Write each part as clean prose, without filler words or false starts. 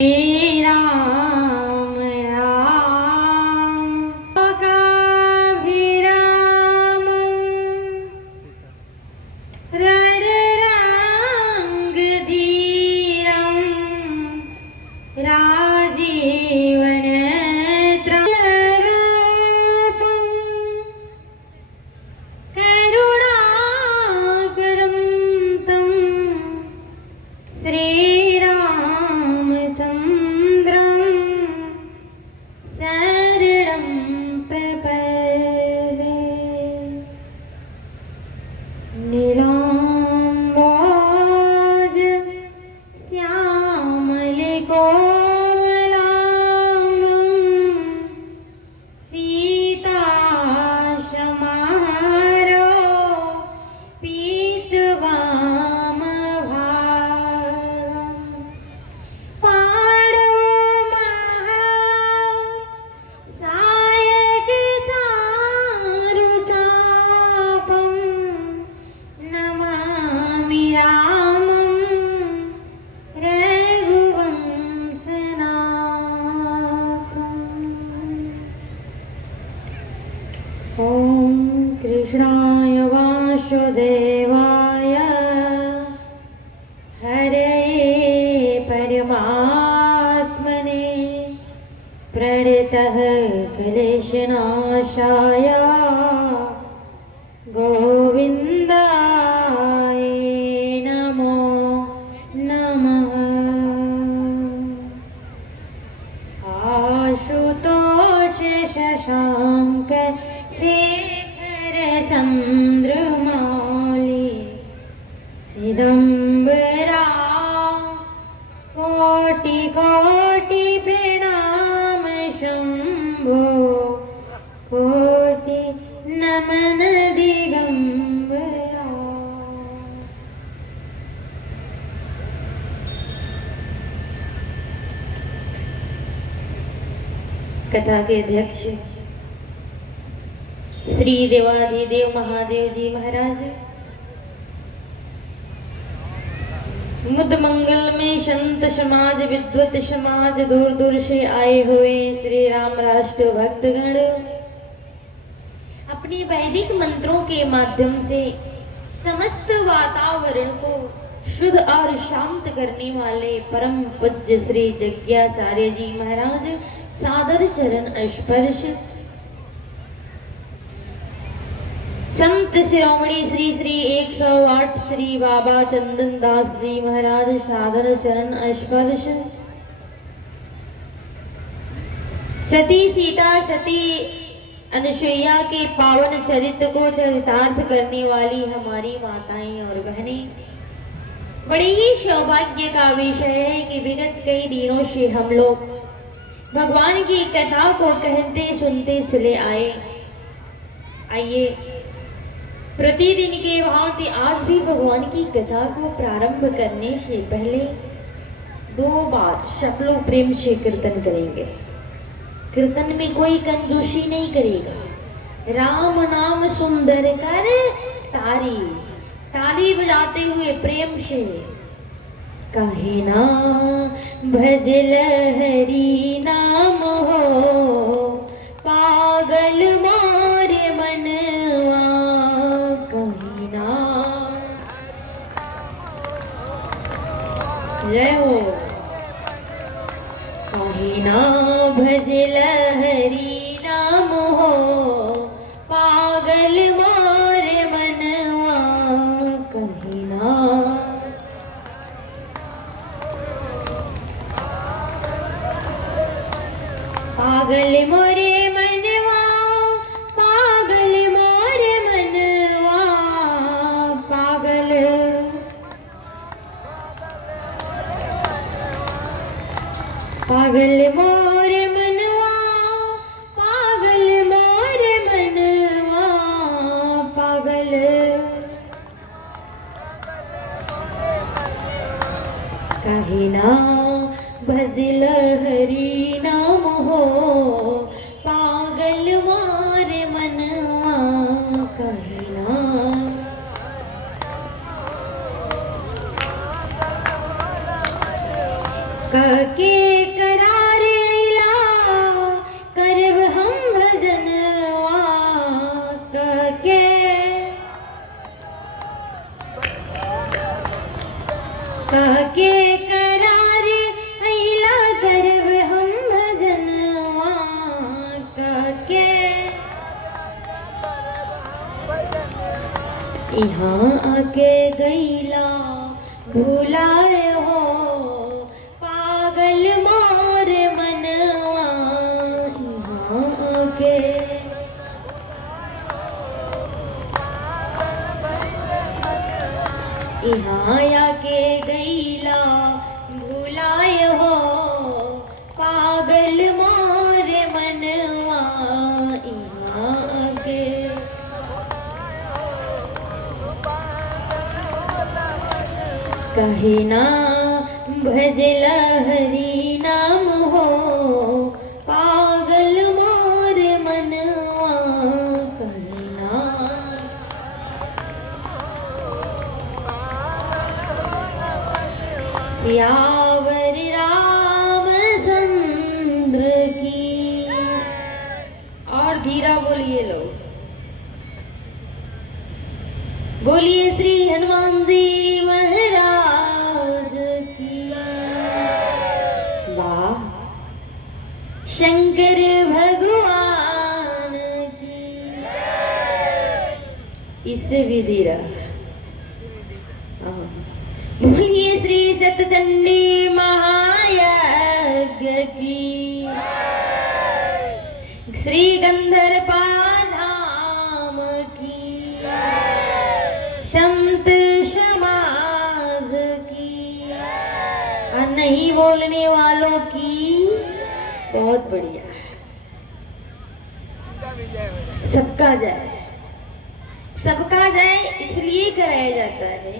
श्री राम राम काभिराम रणरंग धीरम राजीवन करुणाकरं तं श्रीरामचन्द्रं शरणं प्रपद्ये। नीलाम्बोज श्यामलकोमलाङ्गं सीतासमारो पीतवामभागम् सायकचारुचापं नमामि रामं रघुवंशनाथम्। ॐ कृष्णाय वासुदेवाय हरये परमात्मने प्रणतः क्लेशनाशाय गोविन्दाय नमो नमः। आशुतोष शशाङ्क शेखर चन्द्रमौलि चिदम्बरा कोटि कोटि प्रणाम शम्भो कोटि नमन दिगंबरा। कथा के अध्यक्ष श्री देवाधिदेव महादेव जी महाराज मुद मंगल में संत समाज विद्वत समाज दूर दूर से आए हुए श्री राम राष्ट्र भक्तगण अपनी वैदिक मंत्रों के माध्यम से समस्त वातावरण को शुद्ध और शांत करने वाले परम पूज्य श्री जग्याचार्य जी महाराज सादर चरण स्पर्श संत शिरोमणि श्री श्री 108 श्री बाबा चंदन दास जी महाराज सादर चरण स्पर्श सती सीता सती अनुसुईया के पावन चरित्र को चरितार्थ करने वाली हमारी माताएं और बहनें, बड़े ही सौभाग्य का विषय है कि विगत कई दिनों से हम लोग भगवान की कथा को कहते सुनते चले आए। आइए प्रतिदिन के भांति आज भी भगवान की कथा को प्रारंभ करने से पहले 2 बार सब लोग प्रेम से कीर्तन करेंगे। कीर्तन में कोई कंजूसी नहीं करेगा। राम नाम सुंदर कर तारी, ताली बजाते हुए प्रेम से काहे ना भजल हरि नाम हो पागल मारे मनवा कहीं ना। जय हो। काहे ना भजल हरि नाम हो पागल मारे मनवा कहीं ना। पागल मोरे मनवा पागल मोरे मनवा पागल पागल मोरे मनवा पागल मोरे मनवा पागल। काहे ना भजल हरि नाम हो पागल मारे मनवा काहे ना। काके यहाँ आके गईला भुलाए हो पागल मोर मनवा। यहाँ आके यहाँ आके गईला भुलाए हो पागल मोर मनवा। यहाँ आके कहे ना भजल हरि नाम हो पागल मोर मनवा। कहे ना सियावर रामचंद्र की। और धीरा बोलिए लोग, बोलिए श्री हनुमान जी महाराज की। वाह शंकर भगवान की। इससे भी धीरा। बोलिए श्री सतचंडी महायज्ञ की। श्री गंधर्पा धाम की। संत समाज की। और नहीं बोलने वालों की बहुत बढ़िया। सबका जाए, सबका जाए इसलिए कराया जाता है।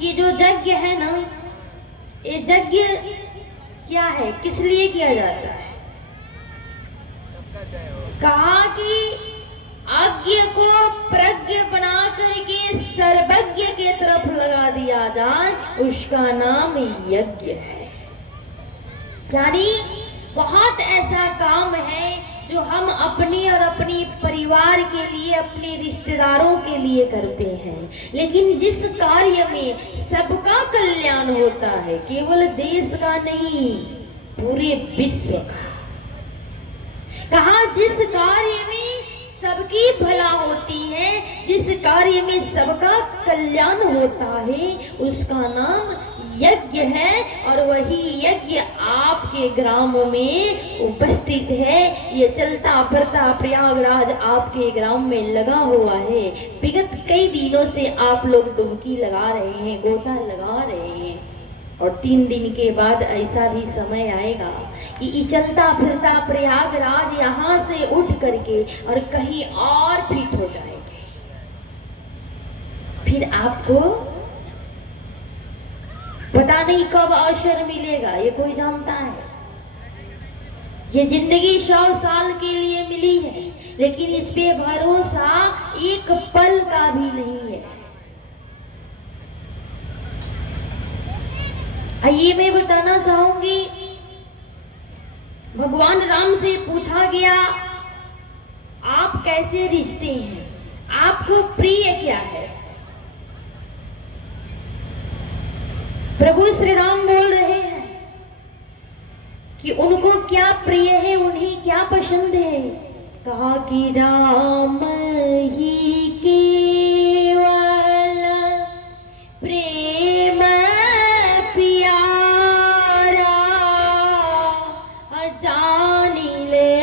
ये जो यज्ञ है ना, ये यज्ञ क्या है, किस लिए किया जाता है? कहा कि अज्ञ को प्रज्ञ बना करके सर्वज्ञ के तरफ लगा दिया जाए, उसका नाम यज्ञ है। यानी बहुत ऐसा काम है जो हम अपने और अपने परिवार के लिए, अपने रिश्तेदारों के लिए करते हैं, लेकिन जिस कार्य में सबका कल्याण होता है, केवल देश का नहीं पूरे विश्व का। कहा जिस कार्य में सबकी भला होती है, जिस कार्य में सबका कल्याण होता है, उसका नाम यज्ञ है। और वही यज्ञ आपके ग्रामों में उपस्थित है। ये चलता फिरता प्रयागराज आपके ग्राम में लगा हुआ है। विगत कई दिनों से आप लोग डुबकी लगा रहे हैं, गोता लगा रहे हैं, और 3 दिन के बाद ऐसा भी समय आएगा कि चलता फिरता प्रयागराज यहाँ से उठ करके और कहीं और फिट हो जाएंगे। फिर आपको पता नहीं कब अवसर मिलेगा, ये कोई जानता है? ये जिंदगी 100 साल के लिए मिली है, लेकिन इस पे भरोसा एक पल का भी नहीं है। आइए मैं बताना चाहूंगी, भगवान राम से पूछा गया आप कैसे रिश्ते हैं, आपको प्रिय क्या है? प्रभु श्री राम बोल रहे हैं कि उनको क्या प्रिय है, उन्हें क्या पसंद है। कहा कि राम ही केवल प्रेम प्यारा, जान ले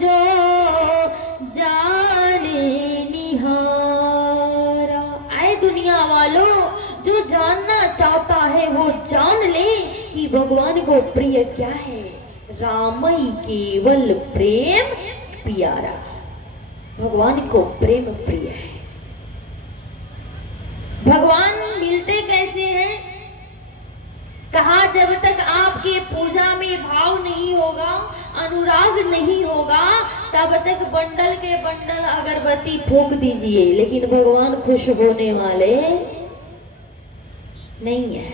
जो जाने निहारा। आए दुनिया वालों, जो जानना चाहता है वो जान ले कि भगवान को प्रिय क्या है। राम ही केवल प्रेम प्यारा, भगवान को प्रेम प्रिय है। भगवान मिलते कैसे हैं? कहा जब तक आपके पूजा में भाव नहीं होगा, अनुराग नहीं होगा, तब तक बंडल के बंडल अगरबत्ती फूंक दीजिए, लेकिन भगवान खुश होने वाले नहीं है।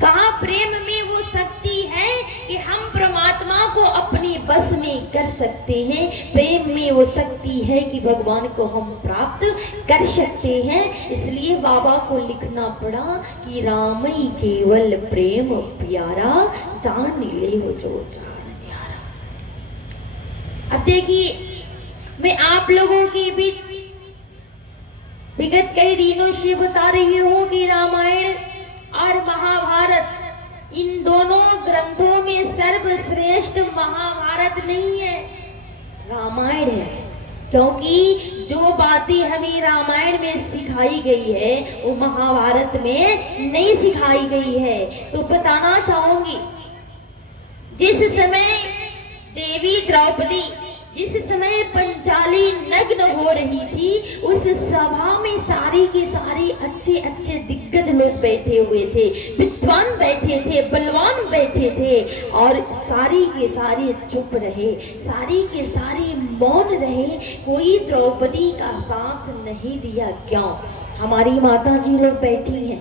कहा प्रेम में वो शक्ति है कि हम परमात्मा को अपने बस में कर सकते हैं। प्रेम में वो शक्ति है कि भगवान को हम प्राप्त कर सकते हैं। इसलिए बाबा को लिखना पड़ा कि राम ही केवल प्रेम प्यारा, जान ले हो जो जान न्यारा। अब देखिए, मैं आप लोगों के बीच विगत कई दिनों से बता रही हूँ कि रामायण और महाभारत इन दोनों ग्रंथों में सर्वश्रेष्ठ महाभारत नहीं है, रामायण है। क्योंकि जो बातें हमें रामायण में सिखाई गई है वो महाभारत में नहीं सिखाई गई है। तो बताना चाहूंगी, जिस समय देवी द्रौपदी जिस समय पंचाली नग्न हो रही थी, उस सभा में सारी के सारे अच्छे अच्छे दिग्गज लोग बैठे हुए थे, विद्वान बैठे थे, बलवान बैठे थे, और सारी के सारे चुप रहे, सारी के सारे मौन रहे, कोई द्रौपदी का साथ नहीं दिया। क्यों? हमारी माता जी लोग बैठी हैं,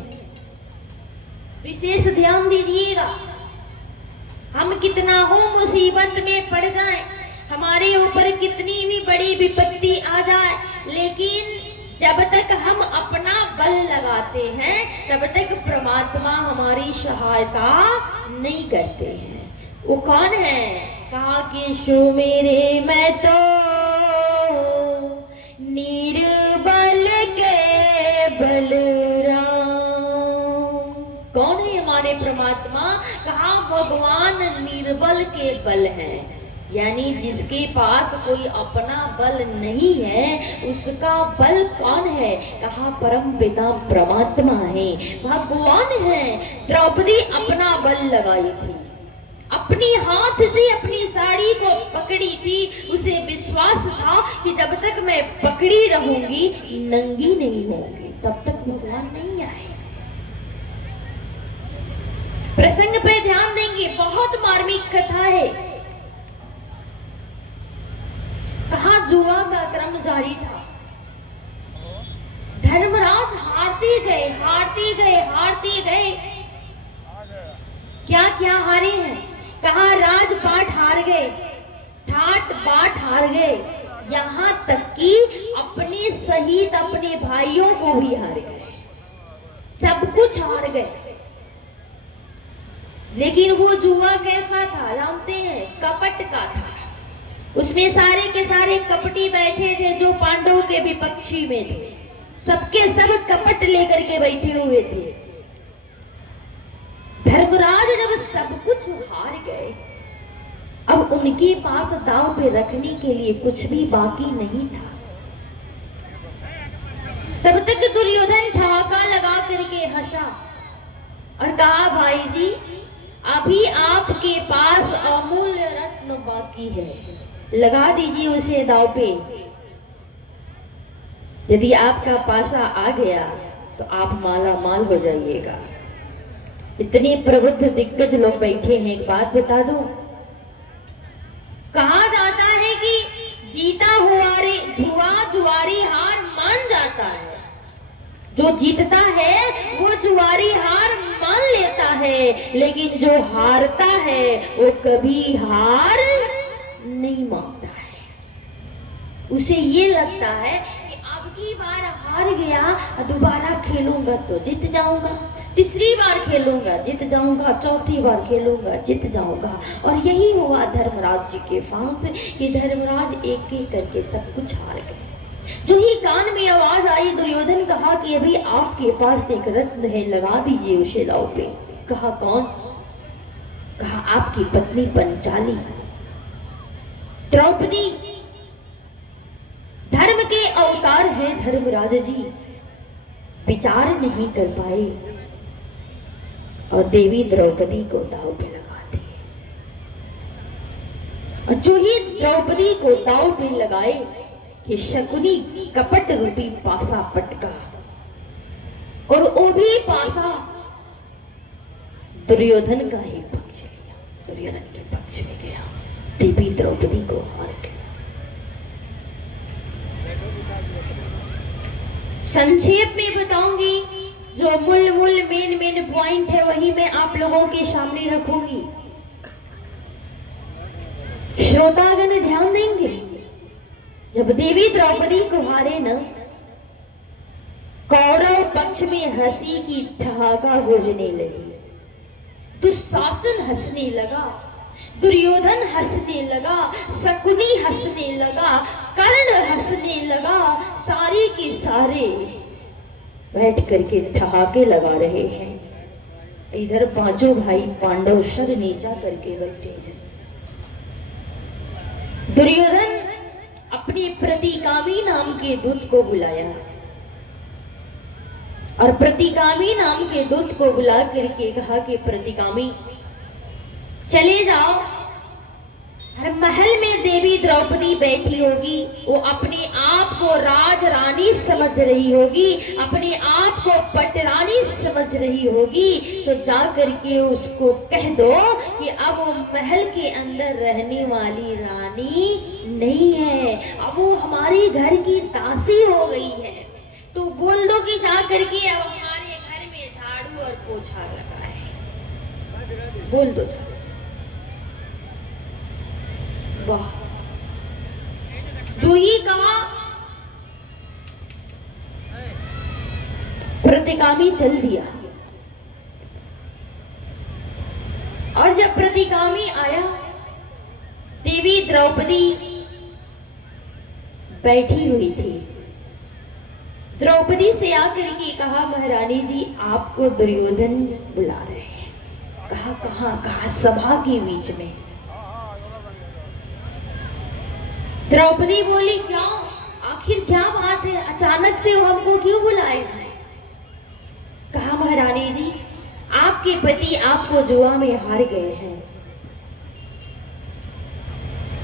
विशेष ध्यान दीजिएगा। हम कितना हो मुसीबत में पड़ जाएं, हमारे ऊपर कितनी भी बड़ी विपत्ति आ जाए, लेकिन जब तक हम अपना बल लगाते हैं तब तक परमात्मा हमारी सहायता नहीं करते हैं। वो कौन है? कहा कि सो मेरे मैं तो निर्बल के बलराम। कौन है हमारे परमात्मा? कहा भगवान निर्बल के बल हैं, यानी जिसके पास कोई अपना बल नहीं है उसका बल कौन है? कहा परम पिता परमात्मा है, भगवान है। द्रौपदी अपना बल लगाई थी, अपनी हाथ से अपनी साड़ी को पकड़ी थी, उसे विश्वास था कि जब तक मैं पकड़ी रहूंगी नंगी नहीं होगी तब तक भगवान नहीं आए। प्रसंग पे ध्यान देंगे, बहुत मार्मिक कथा है। कहा जुआ का क्रम जारी था, धर्मराज हारते गए हारते गए हारते गए। क्या क्या हारे हैं? कहा राजपाट हार गए, ठाट बाट हार गए, यहाँ तक कि अपने सहित अपने भाइयों को भी हार गए, सब कुछ हार गए। लेकिन वो जुआ कैसा था जानते हैं? कपट का था। उसमें सारे के सारे कपटी बैठे थे जो पांडवों के विपक्षी में थे, सबके सब कपट लेकर के बैठे हुए थे। धर्मराज जब सब कुछ हार गए, अब उनके पास दांव पे रखने के लिए कुछ भी बाकी नहीं था। तब तक दुर्योधन ठहाका लगा करके हंसा और कहा भाई जी अभी आपके पास अमूल्य रत्न बाकी है, लगा दीजिए उसे दांव पे। यदि आपका पासा आ गया तो आप माला माल हो जाइएगा। इतने प्रबुद्ध दिग्गज लोग बैठे हैं, एक बात बता दूं, कहा जाता है कि जीता हुआ जुआ जुआरी हार मान जाता है, जो जीतता है वो जुआरी हार मान लेता है, लेकिन जो हारता है वो कभी हार नहीं मानता है। उसे ये लगता है कि अब की बार हार गया, दोबारा खेलूंगा तो जीत जाऊंगा, तीसरी बार खेलूंगा जीत जाऊंगा, चौथी बार खेलूंगा जीत जाऊंगा। और यही हुआ धर्मराज जी के साथ कि धर्मराज एक एक करके सब कुछ हार गए। जो ही कान में आवाज आई, दुर्योधन कहा कि अभी आपके पास एक रत्न है, लगा दीजिए उसे दांव पे। कहा कौन? कहा आपकी पत्नी पंचाली। द्रौपदी धर्म के अवतार हैं धर्मराज जी, विचार नहीं कर पाए और देवी द्रौपदी को दांव पे लगा दी। और जो ही द्रौपदी को दांव पे लगाए कि शकुनी कपट रूपी पासा पटका, और वो भी पासा दुर्योधन का ही पक्ष लिया, दुर्योधन के पक्ष में गया, देवी द्रौपदी को हार गया। संक्षेप में बताऊंगी, जो मूल मेन पॉइंट है वही मैं आप लोगों के सामने रखूंगी। श्रोतागण ध्यान देंगे, जब देवी द्रौपदी को हारे न, कौरव पक्ष में हंसी की ठहाका गूंजने लगी, दुशासन हंसने लगा, दुर्योधन हंसने लगा, शकुनी हंसने लगा, कर्ण हंसने लगा, सारे के सारे बैठ करके ठहाके लगा रहे हैं। इधर पांचों भाई पांडव सर नीचा करके बैठे हैं। दुर्योधन अपने प्रतिगामी नाम के दूत को बुलाया और प्रतिगामी नाम के दूत को बुला करके कहा कि प्रतिगामी चले जाओ, हर महल में देवी द्रौपदी बैठी होगी, वो अपने आप को राजरानी समझ रही होगी, अपने आप को पटरानी समझ रही होगी, तो जा करके उसको कह दो कि अब वो महल के अंदर रहने वाली रानी नहीं है, अब वो हमारे घर की दासी हो गई है। तो बोल दो कि जा करके अब हमारे घर में झाड़ू और पोछा लगा है, बोल दो। वाह, जो ही कहा प्रतिगामी चल दिया। और जब प्रतिगामी आया, देवी द्रौपदी बैठी हुई थी। द्रौपदी से आकर के कहा महारानी जी आपको दुर्योधन बुला रहे हैं। कहा कहां? कहा सभा के बीच में। द्रौपदी बोली क्यों, आखिर क्या बात है, अचानक से वो हमको क्यों बुलाए हैं? कहा महारानी जी आपके पति आपको जुआ में हार गए हैं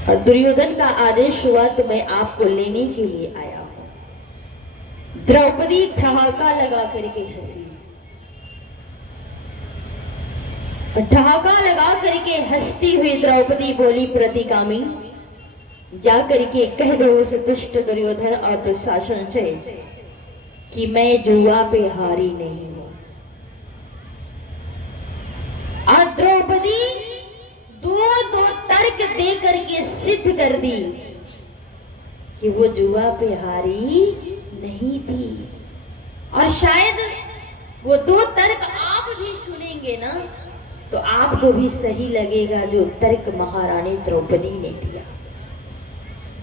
और दुर्योधन का आदेश हुआ तो मैं आपको लेने के लिए आया हूं। द्रौपदी ठहाका लगा करके हंसी, ठहाका लगा करके हंसती हुई द्रौपदी बोली प्रतिगामी जा करके कह दो उस दुष्ट दुर्योधन और दुशासन से कि मैं जुआ पे हारी नहीं हूं। और द्रौपदी दो तर्क दे करके सिद्ध कर दी कि वो जुआ पे हारी नहीं थी। और शायद वो दो तर्क आप भी सुनेंगे ना तो आपको भी सही लगेगा जो तर्क महारानी द्रौपदी ने दिया।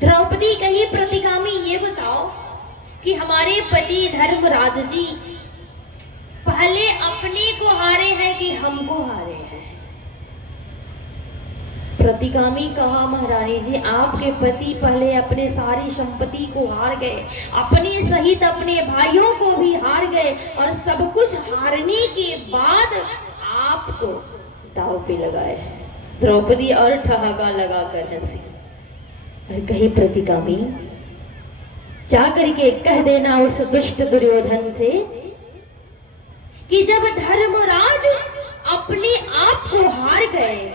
द्रौपदी कही प्रतिगामी ये बताओ कि हमारे पति धर्मराज जी पहले अपने को हारे हैं कि हमको हारे हैं? प्रतिगामी कहा महारानी जी आपके पति पहले अपने सारी संपत्ति को हार गए, अपने सहित अपने भाइयों को भी हार गए और सब कुछ हारने के बाद आपको दांव पे लगाए हैं। द्रौपदी और ठहाका लगाकर हंसी और कही प्रतिगामी जा करके कह देना उस दुष्ट दुर्योधन से कि जब धर्मराज अपने आप को हार गए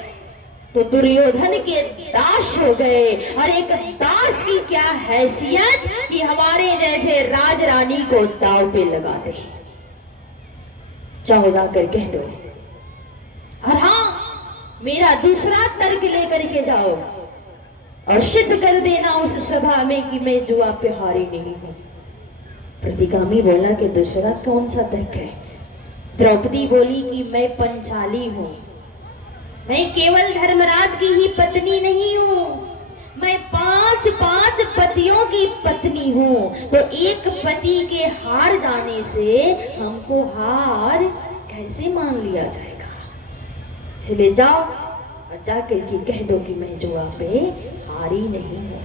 तो दुर्योधन के दास हो गए। और एक दास की क्या हैसियत कि हमारे जैसे राज रानी को दांव पे लगा दे। जाओ जाकर कह दो। और हाँ, मेरा दूसरा तर्क लेकर के जाओ और सिद्ध कर देना उस सभा में कि मैं जुआ पे हारी नहीं हूं। प्रतिगामी बोला कि दूसरा कौन सा तर्क है? द्रौपदी बोली कि मैं पंचाली हूं, मैं केवल धर्मराज की ही पत्नी नहीं हूं, मैं पांच पतियों की पत्नी हूं। तो एक पति के हार जाने से हमको हार कैसे मान लिया जाएगा? इसलिए जाओ और जाकर के कह दो कि मैं जुआ पे हारी नहीं हूं।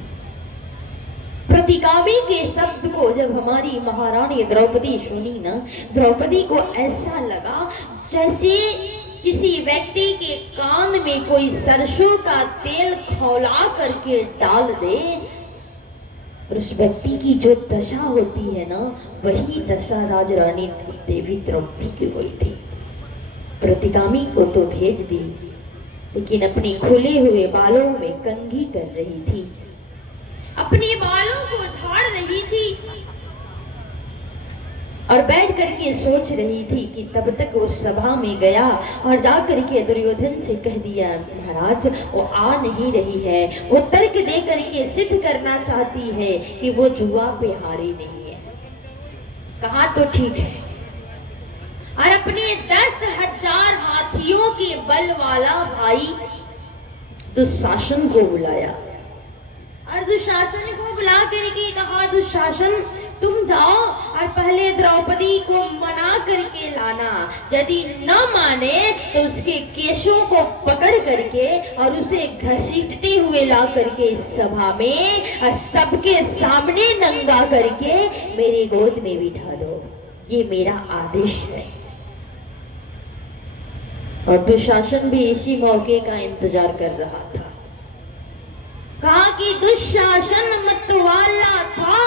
प्रतिगामी के शब्द को जब हमारी महारानी द्रौपदी सुनी ना, द्रौपदी को ऐसा लगा जैसे किसी व्यक्ति के कान में कोई सरसों का तेल खौला करके डाल दे और उस व्यक्ति की जो दशा होती है ना, वही दशा राजरानी देवी द्रौपदी की हुई थी। प्रतिगामी को तो भेज दी, लेकिन अपने खुले हुए बालों में कंघी कर रही थी, अपने बालों को झाड़ रही थी और बैठ करके सोच रही थी कि तब तक वो सभा में गया और जा करके दुर्योधन से कह दिया महाराज वो आ नहीं रही है, वो तर्क दे करके सिद्ध करना चाहती है कि वो जुआ पे हारी नहीं है। कहा तो ठीक है। और अपने 10,000 हाथियों के बल वाला भाई दुशासन को बुलाया और दुशासन को बुला करके कहा, दुशासन तुम जाओ और पहले द्रौपदी को मना करके लाना, यदि न माने तो उसके केशों को पकड़ करके और उसे घसीटते हुए ला करके सभा में और सबके सामने नंगा करके मेरी गोद में बिठा दो, ये मेरा आदेश है। और दुशासन भी इसी मौके का इंतजार कर रहा था। कहा कि दुशासन मतवाला था,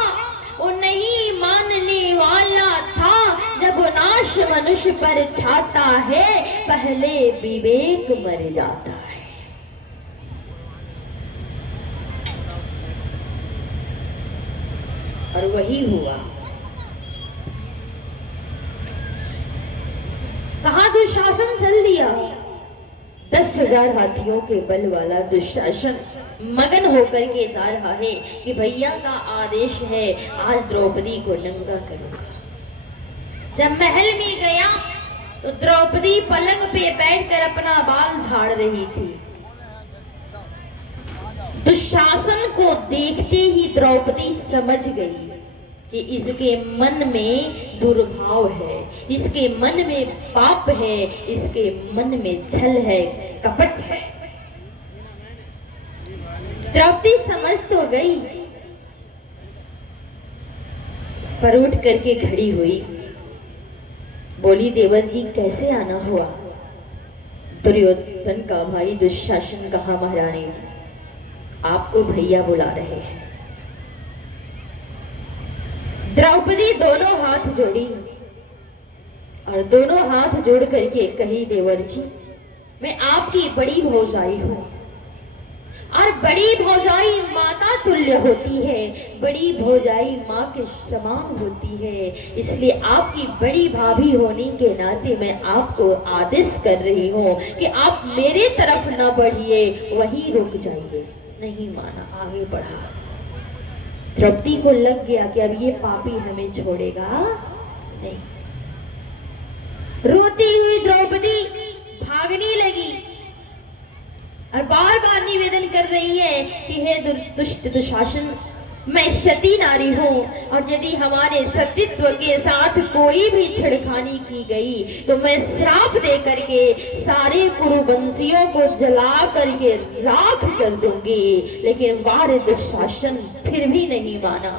वो नहीं मानने वाला था, जब नाश मनुष्य पर छाता है पहले विवेक मर जाता है। और वही हुआ। कहा दुशासन चल दिया। 10,000 हाथियों के बल वाला दुशासन मगन होकर के जा रहा है कि भैया का आदेश है, आज द्रौपदी को नंगा करूंगा। जब महल में गया तो द्रौपदी पलंग पे बैठकर अपना बाल झाड़ रही थी। दुशासन को देखते ही द्रौपदी समझ गई कि इसके मन में दुर्भाव है, इसके मन में पाप है, इसके मन में छल है, कपट है। द्रौपदी समझ तो गई, पर उठ करके खड़ी हुई, बोली देवर जी कैसे आना हुआ? दुर्योधन का भाई दुशासन कहा, महारानी आपको भैया बुला रहे हैं। द्रौपदी दोनों हाथ जोड़ी और दोनों हाथ जोड़ करके कही, देवर जी मैं आपकी बड़ी भौजाई हूं और बड़ी भौजाई माता तुल्य होती है, बड़ी भौजाई माँ के समान होती है, इसलिए आपकी बड़ी भाभी होने के नाते मैं आपको आदेश कर रही हूँ कि आप मेरे तरफ न बढ़िए, वहीं रुक जाइए। नहीं माना, आगे बढ़ा। द्रौपदी को लग गया कि अब ये पापी हमें छोड़ेगा नहीं। रोती हुई द्रौपदी भागने लगी और बार बार निवेदन कर रही है कि हे दुष्ट दुशासन, मैं सती नारी हूँ और यदि हमारे सतीत्व के साथ कोई भी छेड़खानी की गई तो मैं श्राप दे करके सारे कुरुवंशियों को जला करके राख कर दूंगी। लेकिन वार दुशासन फिर भी नहीं माना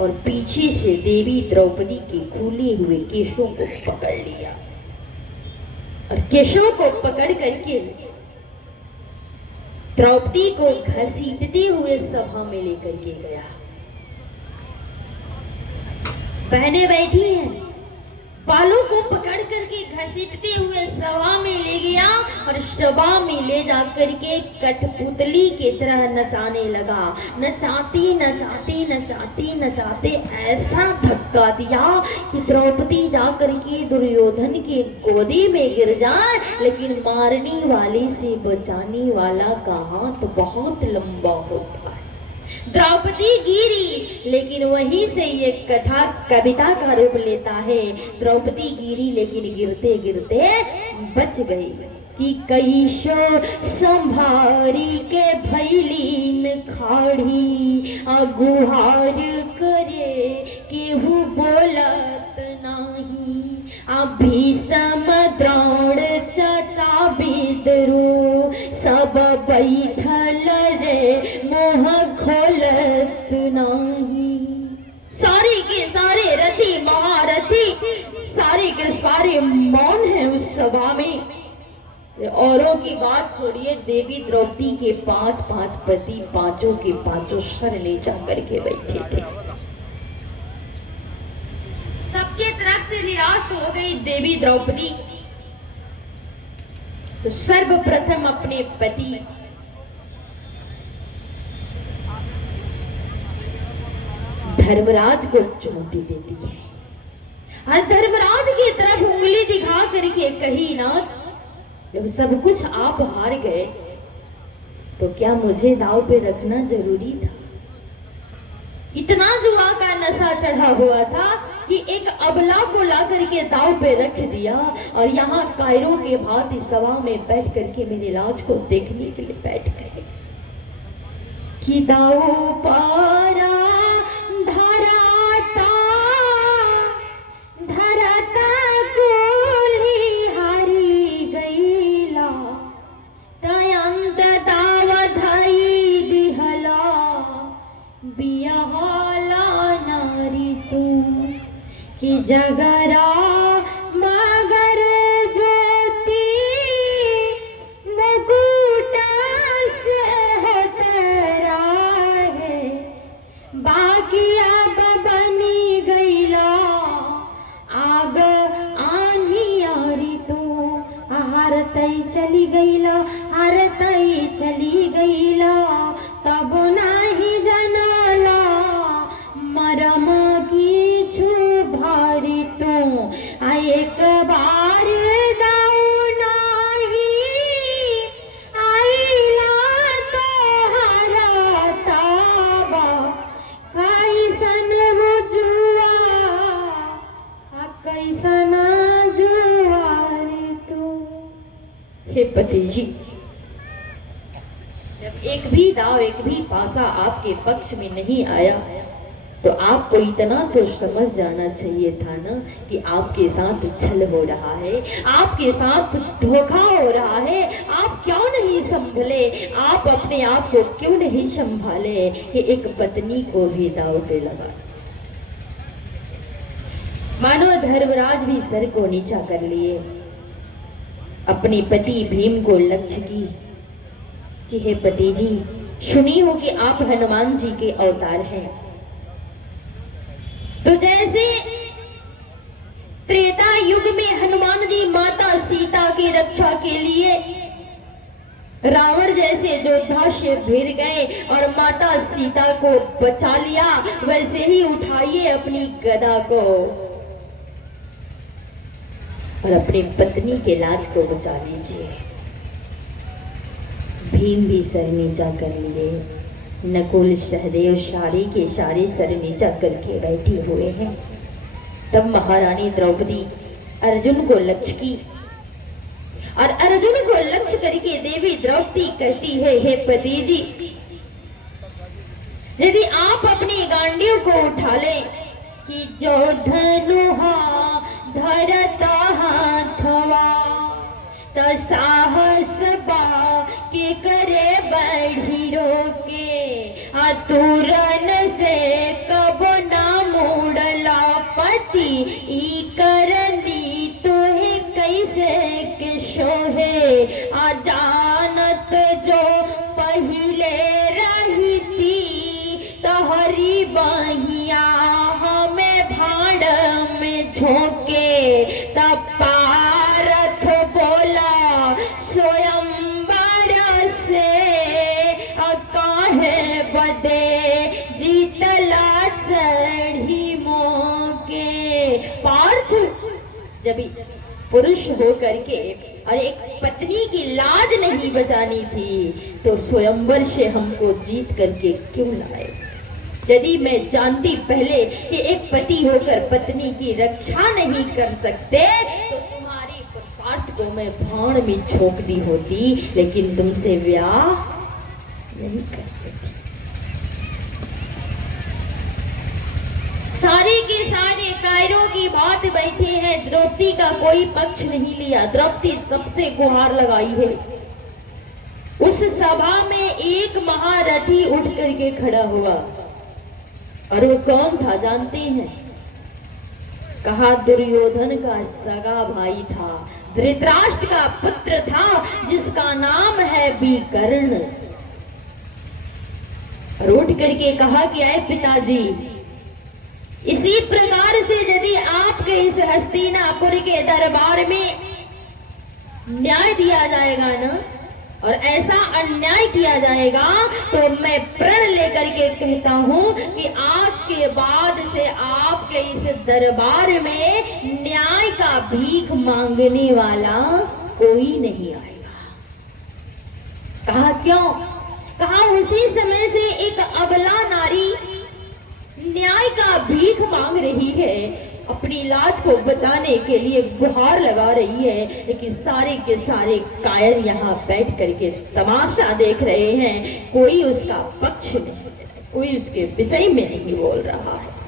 और पीछे से देवी द्रौपदी के खुले हुए केशों को पकड़ लिया और केशों को पकड़ करके द्रौपदी को घसीटते हुए सभा में लेकर के गया। बहनें बैठी हैं, बालों को पकड़ करके घसीटते हुए सभा में ले गया और सभा में ले जाकर के कठपुतली की तरह नचाने लगा। नचाते नचाते नचाते नचाते ऐसा धक्का दिया कि द्रौपदी जाकर के दुर्योधन के गोदी में गिर जाए, लेकिन मारने वाले से बचाने वाला का हाथ बहुत लंबा होता है। द्रौपदी गिरी, लेकिन वहीं से ये कथा कविता का रूप लेता है। द्रौपदी गिरी लेकिन गिरते गिरते बच गई कि कैसो संभारी के भैलीन खाड़ी गुहार करे केहू बोलत नाही। भीषम द्रोण चचा बिदरू सब बैठल रे मोह खोलत नाही। सारे के सारे रथी महारथी सारे के सारे मौन है उस सभा में। औरों की बात छोड़िए, देवी द्रौपदी के 5 पति पांचों के पांचों सर नीचा करके बैठे थे। सबके तरफ से निराश हो गई देवी द्रौपदी, तो सर्वप्रथम अपने पति धर्मराज को चुनौती देती है और धर्मराज की तरफ उंगली दिखा करके कही, ना जब सब कुछ आप हार गए तो क्या मुझे दांव पे रखना जरूरी था? इतना जुआ का नशा चढ़ा हुआ था कि एक अबला को ला करके दांव पे रख दिया और यहाँ कायरों के भांति सभा में बैठ करके मेरे लाज को देखने के लिए बैठ गए। कि दाऊ पारा धराता धराता गोली हारी गईला तयंत दाव धई दिहला बियाहला नारी तू कि जगरा मगर ज्योति मुकुटा से होतरा है बाकी अब बनी गईला आग आनी आरी तो हारतई चली गईला हारतई चली गईला तब नहीं जनाला मरम की छू भारी तो एक बार दाऊ नाही आईला तो हारता बा कैसन जुआ कैसन जुआरी तो। हे पति जी, जब एक भी दाव एक भी पासा आपके पक्ष में नहीं आया तो आपको इतना तो समझ जाना चाहिए था ना कि आपके साथ छल हो रहा है, आपके साथ धोखा हो रहा है। आप क्यों नहीं संभले, आप अपने आप को क्यों नहीं संभाले कि एक पत्नी को भी दाव पे लगा। मानो धर्मराज भी सर को नीचा कर लिए, अपने पति भीम को लक्ष्य की कि हे पति जी, सुनी हो कि आप हनुमान जी के अवतार हैं, तो जैसे त्रेता युग में हनुमान जी माता सीता की रक्षा के लिए रावण जैसे योद्धा से भिड़ गए और माता सीता को बचा लिया, वैसे ही उठाइए अपनी गदा को और अपनी पत्नी के लाज को बचा लीजिए। भीम भी सर नीचा कर लिए, नकुल सहदेव सारी के सारे सर नीचा करके बैठे हुए हैं। तब महारानी द्रौपदी अर्जुन को लक्ष्य की और अर्जुन को लक्ष्य करके देवी द्रौपदी कहती है, हे पति जी, यदि आप अपनी गांडियों को उठा ले कि जो धनुहा धरता हाथवा तो साहस बा के करे बढ़ी रोके तुरन से कब ना मोड़ला पति ई करनी तुहे कैसे के सोहे जानत जो पहिले रही थी तहरी बहिया हमें भाड़ में झोंके तब पारथ बोला स्वयंवर से काहे बदे जीतला चढ़ी मोके। पार्थ जब पुरुष हो करके और एक पत्नी की लाज नहीं बचानी थी तो स्वयंवर से हमको जीत करके क्यों लाए। यदि मैं जानती पहले कि एक पति होकर पत्नी की रक्षा नहीं कर सकते तो तुम्हारी पुरुषार्थ को मैं भाण में झोंक दी होती, लेकिन तुमसे ब्याह नहीं करती थी। सारे के सारे कायरों की बात बैठे हैं, द्रौपदी का कोई पक्ष नहीं लिया। द्रौपदी सबसे गुहार लगाई है। उस सभा में एक महारथी उठ करके खड़ा हुआ और वो कौन था जानते हैं? कहा दुर्योधन का सगा भाई था, धृतराष्ट्र का पुत्र था जिसका नाम है विकर्ण। और उठ करके कहा कि आए पिताजी, इसी प्रकार से यदि आपके इस हस्तिनापुर के दरबार में न्याय दिया जाएगा ना और ऐसा अन्याय किया जाएगा तो मैं प्रण लेकर के कहता हूं कि आज के बाद से आपके इस दरबार में न्याय का भीख मांगने वाला कोई नहीं आएगा। कहा क्यों? कहा उसी समय से एक अबला नारी न्याय का भीख मांग रही है अपनी लाज को बचाने के लिए गुहार लगा रही है, लेकिन सारे के सारे कायर यहाँ बैठ करके तमाशा देख रहे हैं। कोई उसका पक्ष नहीं, कोई उसके विषय में नहीं बोल रहा है।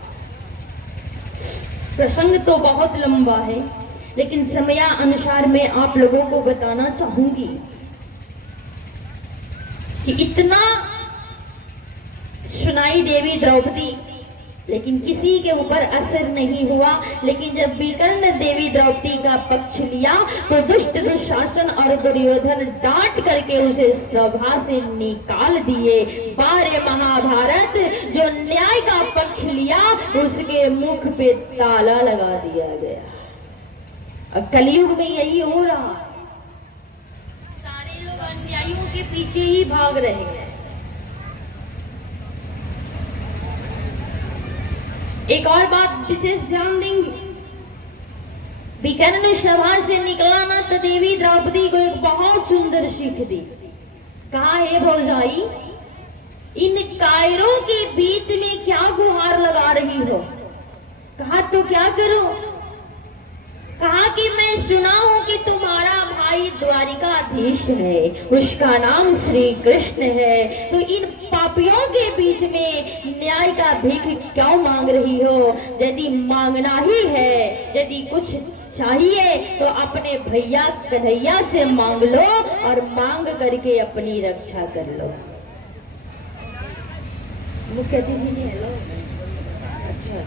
प्रसंग तो बहुत लंबा है, लेकिन समयानुसार मैं आप लोगों को बताना चाहूंगी कि इतना सुनाई देवी द्रौपदी, लेकिन किसी के ऊपर असर नहीं हुआ। लेकिन जब विकर्ण देवी द्रौपदी का पक्ष लिया तो दुष्ट दुशासन और दुर्योधन डांट करके उसे सभा से निकाल दिए। बारे महाभारत, जो न्याय का पक्ष लिया उसके मुख पे ताला लगा दिया गया। अब कलयुग में यही हो रहा है, सारे लोग अन्यायियों के पीछे ही भाग रहे हैं। एक और बात विशेष ध्यान देंगे, विकर्ण सभा से निकला ना तो देवी द्रौपदी को एक बहुत सुंदर सीख दी। कहा, हे भौजाई, इन कायरों के बीच में क्या गुहार लगा रही हो? कहा, तो क्या करो? कहा कि मैं सुना हूं कि तुम्हारा भाई द्वारिकाधीश है, उसका नाम श्री कृष्ण है, तो इन पापियों के बीच में न्याय का भीख क्यों मांग रही हो? यदि मांगना ही है, यदि कुछ चाहिए तो अपने भैया कन्हैया से मांग लो और मांग करके अपनी रक्षा कर लो। मुख्य अतिथि नहीं है लो। अच्छा।